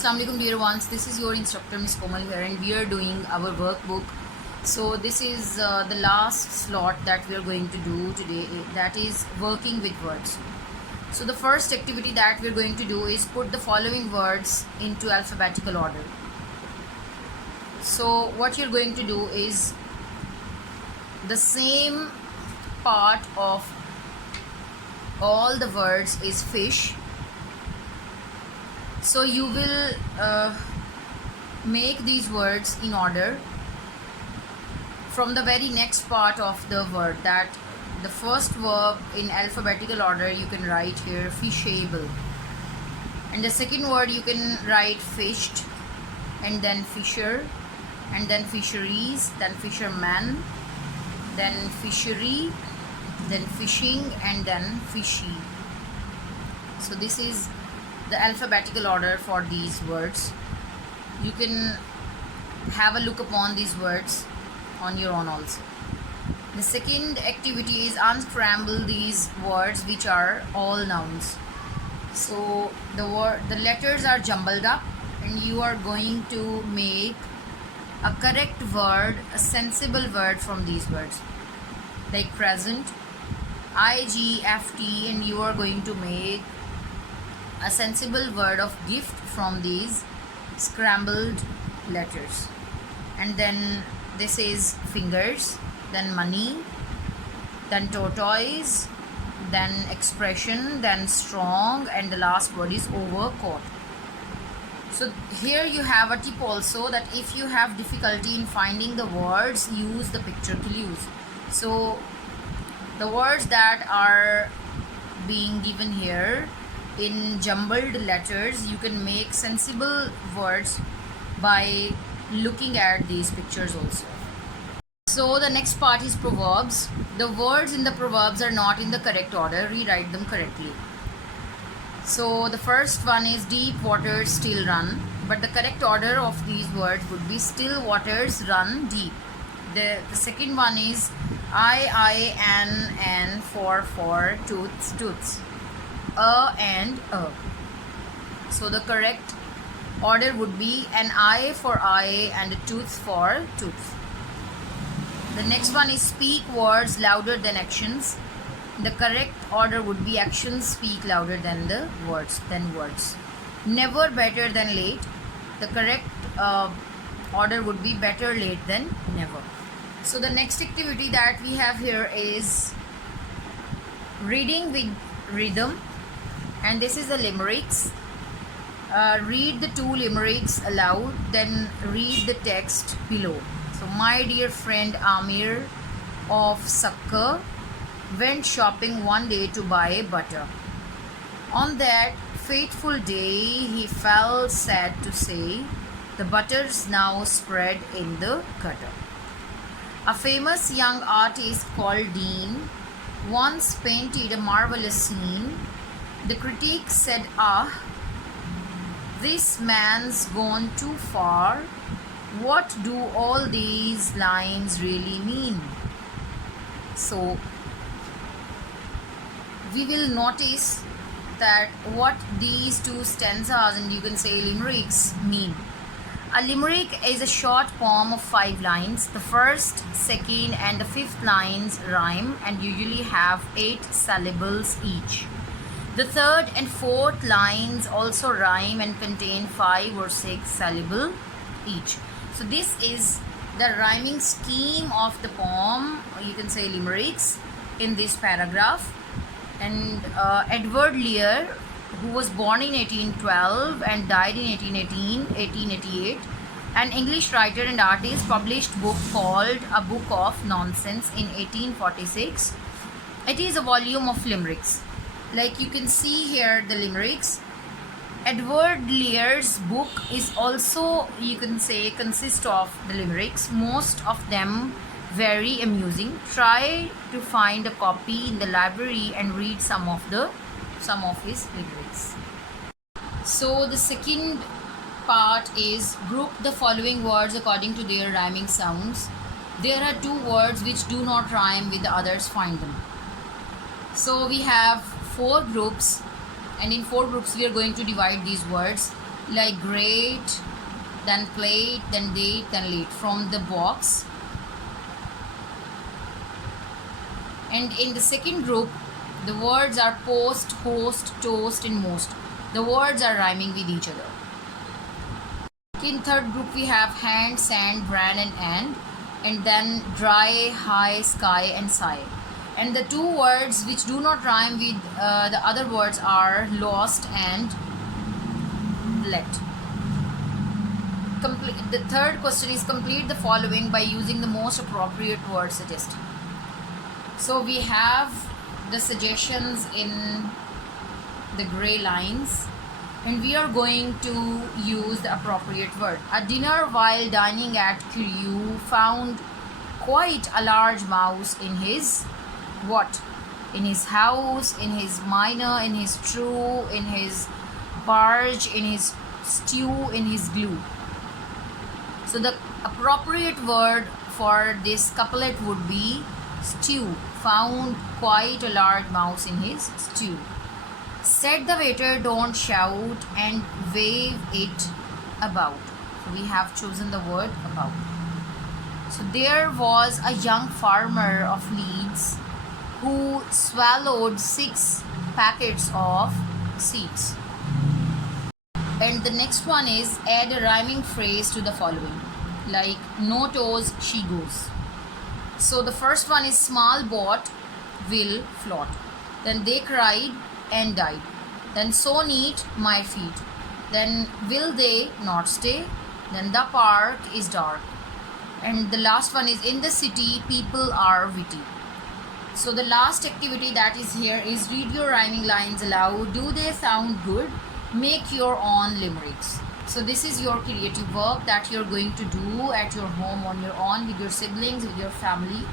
Assalamu alaikum dear ones, this is your instructor Miss Komal here and we are doing our workbook. So this is the last slot that we are going to do today, that is working with words. So the first activity that we are going to do is put the following words into alphabetical order. So what you're going to do is the same part of all the words is fish. So you will make these words in order from the very next part of the word. That the first verb in alphabetical order you can write here fishable, and the second word you can write fished, and then fisher, and then fisheries, then fisherman, then fishery, then fishing, and then fishy. So this is the alphabetical order for these words. You can have a look upon these words on your own also. The second activity is unscramble these words which are all nouns. So the letters are jumbled up and you are going to make a correct word, a sensible word from these words, like present, IGFT, and you are going to make a sensible word of gift from these scrambled letters. And then this is fingers, then money, then tortoise, then expression, then strong, and the last word is overcoat. So here you have a tip also, that if you have difficulty in finding the words, use the picture clues. So the words that are being given here in jumbled letters, you can make sensible words by looking at these pictures also. So the next part is proverbs. The words in the proverbs are not in the correct order. Rewrite them correctly. So the first one is deep waters still run, but the correct order of these words would be still waters run deep. The second one is I, for tooths, tooths. And a. So the correct order would be an eye for eye and a tooth for tooth. The next one is speak words louder than actions. The correct order would be actions speak louder than the words. Never better than late. The correct order would be better late than never. So the next activity that we have here is reading with rhythm, and this is the limericks. Read the two limericks aloud, then read the text below. So my dear friend Amir of Sucker went shopping one day to buy butter. On that fateful day he felt sad to say, the butter's now spread in the gutter. A famous young artist called Dean once painted a marvelous scene. The critic said, ah, this man's gone too far. What do all these lines really mean? So we will notice that what these two stanzas, and you can say limericks, mean. A limerick is a short poem of 5 lines. The first, second, and the fifth lines rhyme and usually have 8 syllables each. The third and fourth lines also rhyme and contain 5 or 6 syllables each. So this is the rhyming scheme of the poem, or you can say limericks, in this paragraph. And Edward Lear, who was born in 1812 and died in 1888, an English writer and artist, published book called A Book of Nonsense in 1846. It is a volume of limericks. Like you can see here the limericks. Edward Lear's book is also, you can say, consists of the limericks. Most of them very amusing. Try to find a copy in the library and read some of his lyrics. So the second part is group the following words according to their rhyming sounds. There are 2 words which do not rhyme with the others, find them. So we have 4 groups, and in 4 groups we are going to divide these words. like great, then plate, then date, then late from the box. And in the second group, the words are post, host, toast, and most. The words are rhyming with each other. In third group, we have hand, sand, bran, and then dry, high, sky, and sigh. And the two words which do not rhyme with the other words are lost and let. The third question is complete the following by using the most appropriate word suggested. So we have the suggestions in the gray lines, and we are going to use the appropriate word. A dinner while dining at Crewe found quite a large mouse in his what? In his house, in his minor, in his trough, in his barge, in his stew, in his glue. So the appropriate word for this couplet would be stew. Found quite a large mouse in his stew. Said the waiter, don't shout and wave it about. So we have chosen the word about. So there was a young farmer of Leeds who swallowed 6 packets of seeds. And the next one is add a rhyming phrase to the following, like no toes she goes. So the first one is small boat will float. Then they cried and died. Then so neat my feet. Then will they not stay? Then the park is dark. And the last one is in the city people are witty. So the last activity that is here is read your rhyming lines aloud. Do they sound good? Make your own limericks. So this is your creative work that you're going to do at your home on your own with your siblings, with your family.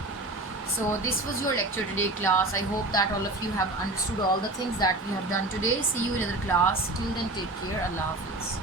So this was your lecture today, class. I hope that all of you have understood all the things that we have done today. See you in another class. Till then, take care. Allah Hafiz.